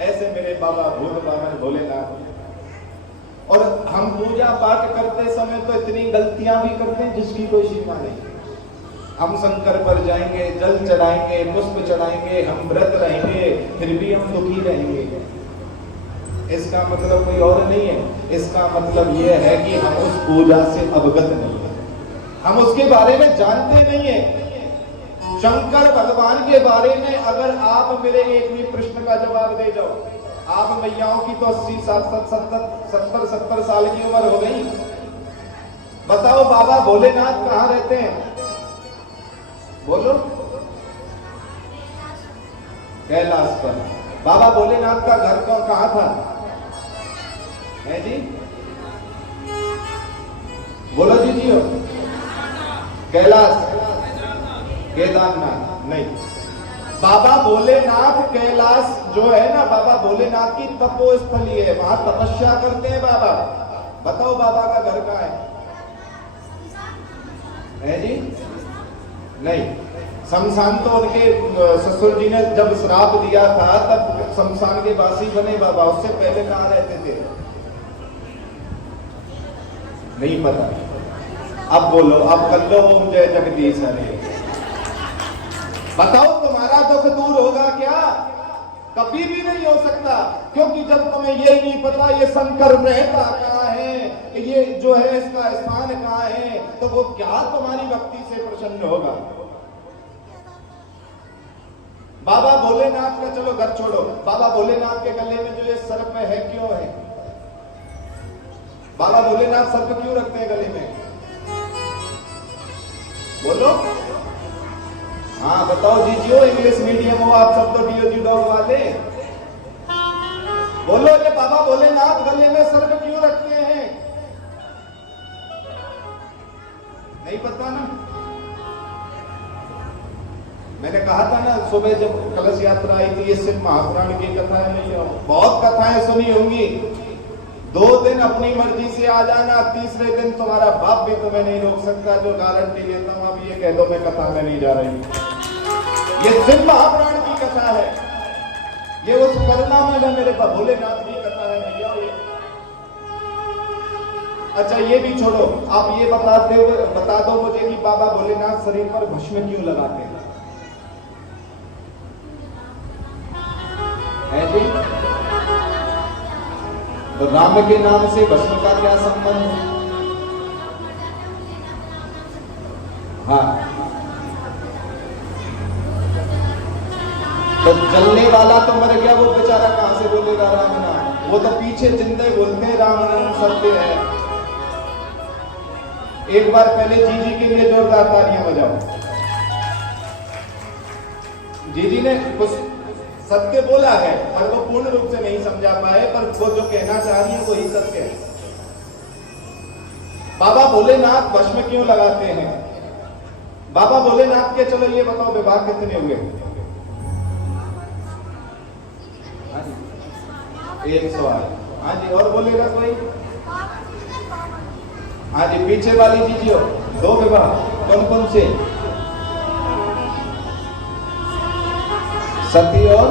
ऐसे मेरे बाबा भूत बामन भोलेनाथ। और हम पूजा पाठ करते समय तो इतनी गलतियां भी करते हैं जिसकी कोई सीमा नहीं। हम शंकर पर जाएंगे, जल चढ़ाएंगे, पुष्प चढ़ाएंगे, हम व्रत रहेंगे, फिर भी हम दुखी रहेंगे। इसका मतलब कोई और नहीं है, इसका मतलब यह है कि हम उस पूजा से अवगत नहीं है, हम उसके बारे में जानते नहीं है। शंकर भगवान के बारे में अगर आप मेरे एक भी प्रश्न का जवाब दे जाओ, आप मैयाओं की तो 80 साल 70 साल की उम्र हो गई। बताओ बाबा भोलेनाथ कहाँ रहते हैं? बोलो। कैलाश पर। बाबा भोलेनाथ का घर कहाँ था? है जी? बोलो जी जी। कैलाश, केदारनाथ नहीं। बाबा भोलेनाथ कैलाश जो है ना, बाबा भोलेनाथ की तपोस्थली है, वहां तपस्या करते हैं बाबा। बताओ बाबा का घर कहाँ है जी? नहीं। शमशान तो उनके ससुर जी ने जब श्राप दिया था तब शमशान के वासी बने बाबा, उससे पहले कहाँ रहते थे? नहीं पता। अब बोलो, अब कर लो ओम जय जगदीश हरे। बताओ तुम्हारा दुख दूर होगा क्या? कभी भी नहीं हो सकता, क्योंकि जब तुम्हें ये नहीं पता ये शंकर रहता कहाँ है, ये जो है इसका स्थान कहाँ है, तो वो क्या तुम्हारी भक्ति से प्रसन्न होगा? बाबा भोलेनाथ का चलो घर छोड़ो, बाबा भोलेनाथ के गले में जो ये सर्प है क्यों है? बाबा भोलेनाथ सर्प क्यों रखते हैं गले में? बोलो। हाँ बताओ जीजियो, इंग्लिश मीडियम हो आप सब तो, डीओजी डॉग वाले। बोलो, ये बाबा भोलेनाथ गले में सर्प क्यों रखते हैं? नहीं पता ना? मैंने कहा था ना सुबह जब कलश यात्रा आई थी, ये सिर्फ महापुराण की कथा नहीं है, बहुत कथाएं सुनी होंगी। 2 दिन अपनी मर्जी से आ जाना, तीसरे दिन तुम्हारा बाप भी तुम्हें नहीं रोक सकता, जो गारंटी लेता हूं। अब ये कह दो मैं कथा में नहीं जा रही। ये सिर्फ महापुराण की कथा है, ये उस करुणा में मेरे भोलेनाथ की कथा है भैया ये। अच्छा ये भी छोड़ो, आप ये बता दो मुझे कि बाबा भोलेनाथ शरीर पर भस्म क्यों लगाते हैं? ऐसे तो राम के नाम से भस्म का क्या संबंध है? हाँ, तो जलने वाला तो मर गया, वो बेचारा कहां से बोलेगा राम नाम? वो तो पीछे जिंदे बोलते हैं राम नाम सत्य है। एक बार पहले जीजी के लिए जोरदार तालियां बजाओ। जीजी ने कुछ सत्य बोला है पर वो पूर्ण रूप से नहीं समझा पाए, पर वो जो कहना चाह रही है वही सत्य है। बाबा भोलेनाथ भस्म क्यों लगाते हैं? बाबा भोलेनाथ के चलो ये बताओ विवाह कितने हुए? 108। हाँ जी, और बोलेगा कोई? हाँ जी, पीछे वाली जी हो 2 विवाह, कौन कौन से? सती और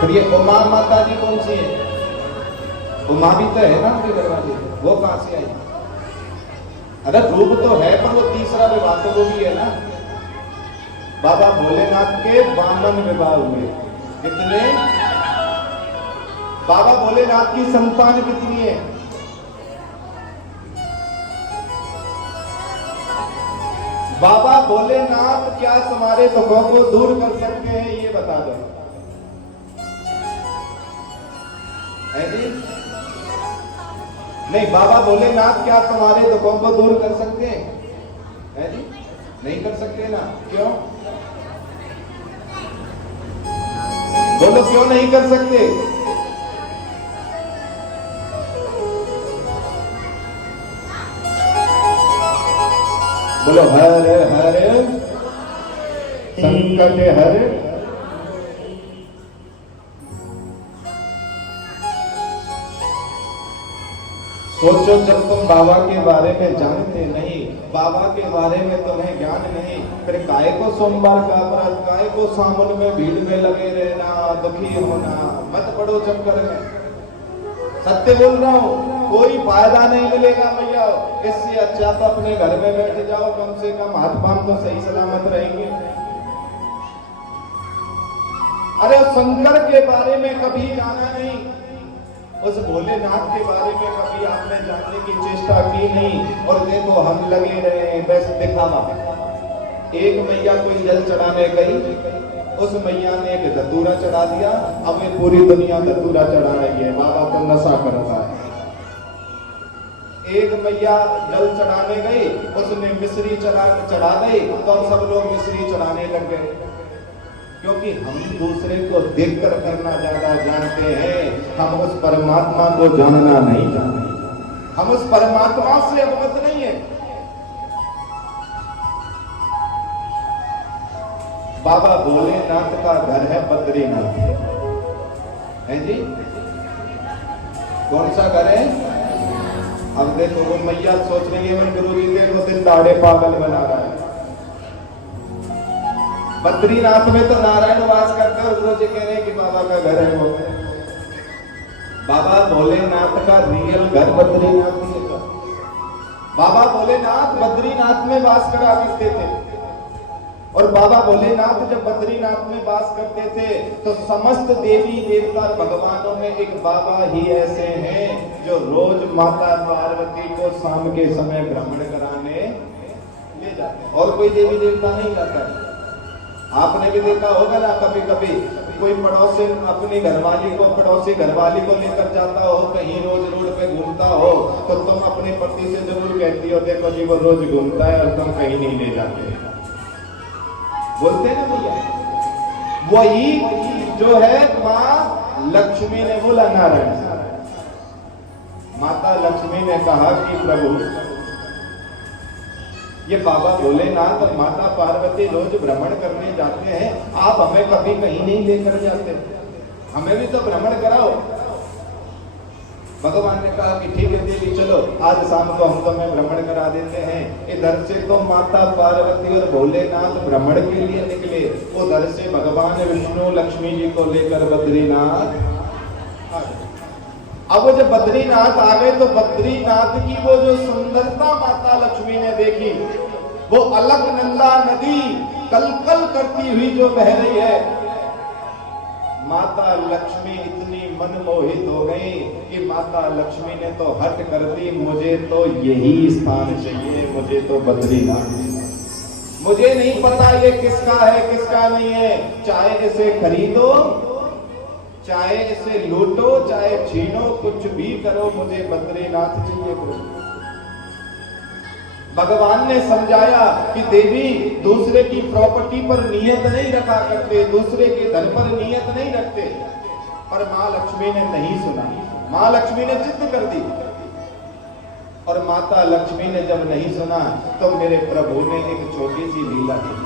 फिर ये उमा माता जी कौन सी है? उमा भी तो है ना उनके दरवाजे, वो कहां से आई? अरे रूप तो है पर वो तीसरा विवाह तो वो भी है ना। बाबा भोलेनाथ के 52 विवाह हुए। कितने? बाबा भोलेनाथ की संतान कितनी है? बाबा भोलेनाथ क्या तुम्हारे दुखों को दूर कर सकते हैं ये बता दो। है जी? नहीं, बाबा भोलेनाथ क्या तुम्हारे दुखों को दूर कर सकते हैं? है जी? नहीं कर सकते ना, क्यों? बोलो क्यों नहीं कर सकते? बोलो हर हर संकट हर। सोचो जब तुम बाबा के बारे में जानते नहीं, बाबा के बारे में तुम्हें ज्ञान नहीं, फिर काहे को सोमवार का व्रत, काहे को सावन में भीड़ में लगे रहना, दुखी होना, मत पड़ो चक्कर में। सत्य बोल रहा हूँ, कोई फायदा नहीं मिलेगा भैया। इससे अच्छा तो अपने घर में बैठ जाओ, कम से कम हाथ पांव तो सही सलामत रहेंगे। अरे शंकर के बारे में कभी जाना नहीं, उस भोलेनाथ के बारे में कभी आपने जानने की चेष्टा की नहीं। और देखो हम लगे रहे बस दिखावा। एक मैया कोई जल चढ़ाने गई, उस मैया ने एक धतूरा चढ़ा दिया, अब ये पूरी दुनिया धतूरा चढ़ा रही है, बाबा को नशा करता है। एक मैया जल चढ़ाने गई, उसने मिश्री चढ़ा दी, तो अब सब लोग मिश्री चढ़ाने लग गए, क्योंकि हम दूसरे को देखकर करना ज्यादा जानते हैं, हम उस परमात्मा को जानना नहीं जानते, हम उस परमात्मा से अवगत नहीं है। बाबा भोलेनाथ का घर है बद्रीनाथ, है जी? कौन सा घर है? अब देखो वो मैया सोच रही है मैं गुरु जी देखो दिन दाड़े पागल बना रहा है। बद्रीनाथ में तो नारायण वास करते हैं, गुरु जी कह रहे हैं कि बाबा का घर है वो। बाबा भोलेनाथ का रियल घर बद्रीनाथ ही है। बाबा भोलेनाथ बद्रीनाथ में वास करा करते थे, और बाबा भोलेनाथ जब बद्रीनाथ में वास करते थे तो समस्त देवी देवता भगवानों में एक बाबा ही ऐसे हैं जो रोज माता पार्वती को शाम के समय भ्रमण कराने ले जाते हैं, और कोई देवी देवता नहीं जाता है। आपने भी देखा होगा ना, कभी कभी कोई पड़ोसी अपनी घरवाली को, पड़ोसी घरवाली को लेकर जाता हो कहीं, रोज रोड पे घूमता हो, तो तुम अपने पति से जरूर कहती हो देखो जी वो रोज घूमता है और तुम कहीं नहीं ले जाते, बोलते ना भैया। वही जो है माँ लक्ष्मी ने बोला नारायण, माता लक्ष्मी ने कहा कि प्रभु ये बाबा भोलेनाथ और माता पार्वती रोज भ्रमण करने जाते हैं, आप हमें कभी कहीं नहीं लेकर जाते, हमें भी तो भ्रमण कराओ। भगवान ने कहा कि ठीक है देवी चलो आज शाम को हम तुम्हें भ्रमण करा देते हैं। इधर से तो माता पार्वती और भोलेनाथ भ्रमण के लिए निकले, उधर से भगवान विष्णु लक्ष्मी जी को लेकर बद्रीनाथ आ गए। अब वो जब बद्रीनाथ आ गए तो बद्रीनाथ की वो जो सुंदरता माता लक्ष्मी ने देखी, वो अलकनंदा नदी कलकल करती हुई जो बह रही है, माता लक्ष्मी इतनी मनमोहित हो गई कि माता लक्ष्मी ने तो हट कर दी, मुझे तो यही स्थान चाहिए, मुझे तो बद्रीनाथ, मुझे नहीं पता ये किसका है किसका नहीं है, चाहे इसे खरीदो चाहे इसे लूटो चाहे छीनो, कुछ भी करो, मुझे बद्रीनाथ चाहिए। भगवान ने समझाया कि देवी दूसरे की प्रॉपर्टी पर नियत नहीं रखा करते, दूसरे के धन पर नियत नहीं रखते, पर मां लक्ष्मी ने नहीं सुना, मां लक्ष्मी ने जिद कर दी। और माता लक्ष्मी ने जब नहीं सुना तो मेरे प्रभु ने एक छोटी सी लीला की,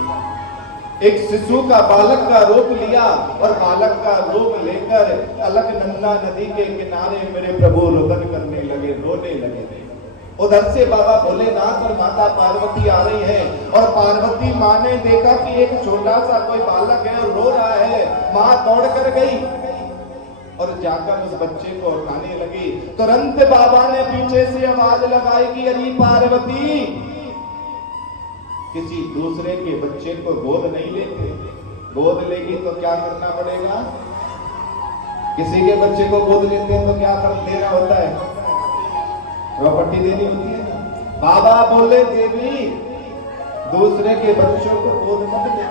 एक शिशु का बालक का रूप लिया और बालक का रूप लेकर अलकनंदा नदी के किनारे मेरे प्रभु रुदन करने लगे, रोने लगे। उधर से बाबा भोलेनाथ और माता पार्वती आ रही हैं, और पार्वती माँ ने देखा कि एक छोटा सा कोई बालक है और रो रहा है। माँ दौड़ कर गई और जाकर उस बच्चे को उठाने लगी। तुरंत बाबा ने पीछे से आवाज लगाई कि अरे पार्वती, किसी दूसरे के बच्चे को गोद नहीं लेते, गोद लेगी तो क्या करना पड़ेगा? किसी के बच्चे को गोद लेते हैं तो क्या कर देना होता है? प्रॉपर्टी देनी होती है। बाबा बोले देवी दूसरे के बच्चों को गोद मत ले,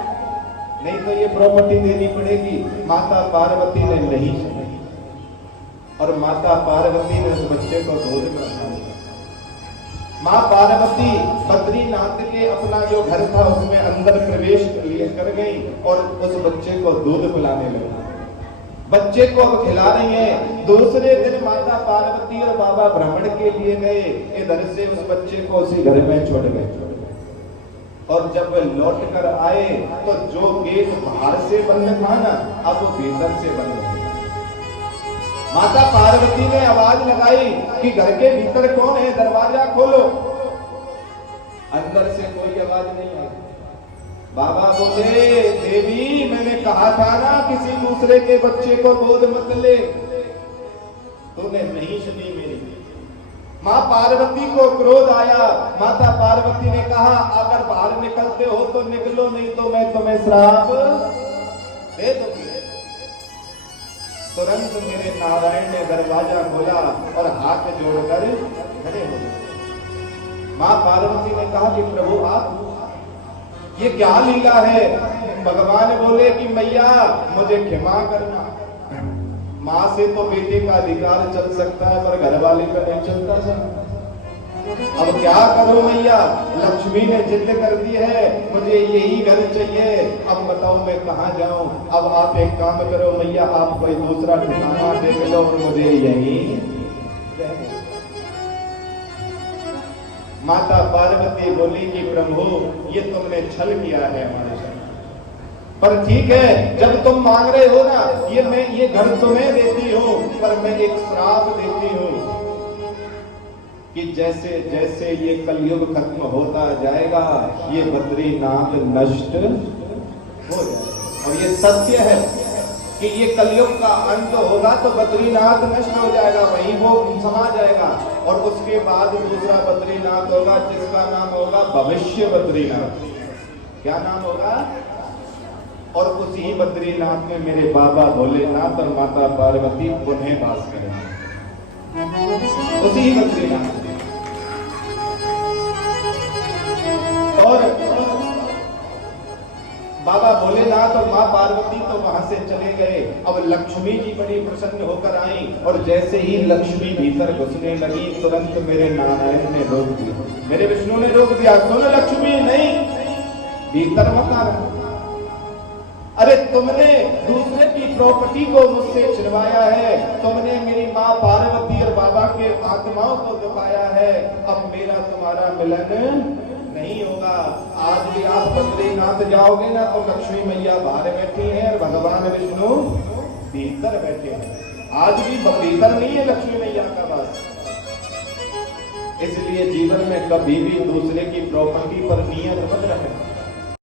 नहीं तो ये प्रॉपर्टी देनी पड़ेगी। माता पार्वती ने नहीं सुनी और माता पार्वती ने उस बच्चे को गोद में उठा लिया। माँ पार्वती बद्रीनाथ के अपना जो घर था उसमें अंदर प्रवेश कर गई और उस बच्चे को दूध पिलाने लगी। बच्चे को अब खिला रही है। दूसरे दिन माता पार्वती और बाबा भ्रमण के लिए गए, इधर से उस बच्चे को उसी घर में छोड़ गए। और जब वे लौट कर आए तो जो गेट बाहर से बंद था ना, अब वो भीतर से बंद हो गया। माता पार्वती ने आवाज लगाई कि घर के भीतर कौन है, दरवाजा खोलो। अंदर से कोई आवाज नहीं आई। बाबा बोले, देवी मैंने कहा था ना किसी दूसरे के बच्चे को गोद मत ले, तूने नहीं सुनी मेरी। माँ पार्वती को क्रोध आया। माता पार्वती ने कहा, अगर बाहर निकलते हो तो निकलो, नहीं तो मैं तुम्हें श्राप दे दूंगी। तुरंत मेरे नारायण ने दरवाजा खोला और हाथ जोड़कर खड़े हो गए। माँ पार्वती ने कहा कि प्रभु आप ये क्या लीला है? भगवान बोले कि मैया मुझे क्षमा करना। माँ से तो बेटे का अधिकार चल सकता है पर घर वाले का नहीं चलता सर। अब क्या करूं मैया, लक्ष्मी ने जिद कर दी है, मुझे यही घर चाहिए। अब बताओ मैं कहाँ जाऊं? अब आप एक काम करो मैया, आप कोई दूसरा ठिकाना देख लो और मुझे यही। माता पार्वती बोली कि प्रभु ये तुमने छल किया है हमारे साथ, पर ठीक है जब तुम मांग रहे हो ना, मैं ये घर तुम्हें देती हूँ, पर मैं एक श्राप देती हूँ कि जैसे जैसे ये कलयुग खत्म होता जाएगा ये बद्रीनाथ नष्ट हो जाएगा। और ये सत्य है कि ये कलयुग का अंत होगा तो बद्रीनाथ नष्ट हो जाएगा, वहीं वो समा जाएगा। और उसके बाद दूसरा बद्रीनाथ होगा जिसका नाम होगा भविष्य बद्रीनाथ। क्या नाम होगा? और उसी बद्रीनाथ में मेरे बाबा भोलेनाथ और माता पार्वती पुनः वास करेंगे, उसी बद्रीनाथ। और बाबा भोलेनाथ और माँ पार्वती तो वहां से चले गए। अब लक्ष्मी जी बड़ी प्रसन्न होकर आई और जैसे ही लक्ष्मी भीतर घुसने लगी तुरंत मेरे नारायण ने रोक दिया, मेरे विष्णु ने रोक दिया। सुन लक्ष्मी, नहीं भीतर मत आना। अरे तुमने दूसरे की प्रॉपर्टी को मुझसे छिनवाया है, तुमने मेरी माँ पार्वती और बाबा के आत्माओं को दुखाया है। अब मेरा तुम्हारा मिलन नहीं होगा। आज भी आप बद्रीनाथ जाओगे ना तो लक्ष्मी मैया बाहर बैठी है और भगवान विष्णु भीतर बैठे हैं। आज भी भीतर नहीं है लक्ष्मी मैया का वास। इसलिए जीवन में कभी भी दूसरे की प्रॉपर्टी पर नियत मत रहे।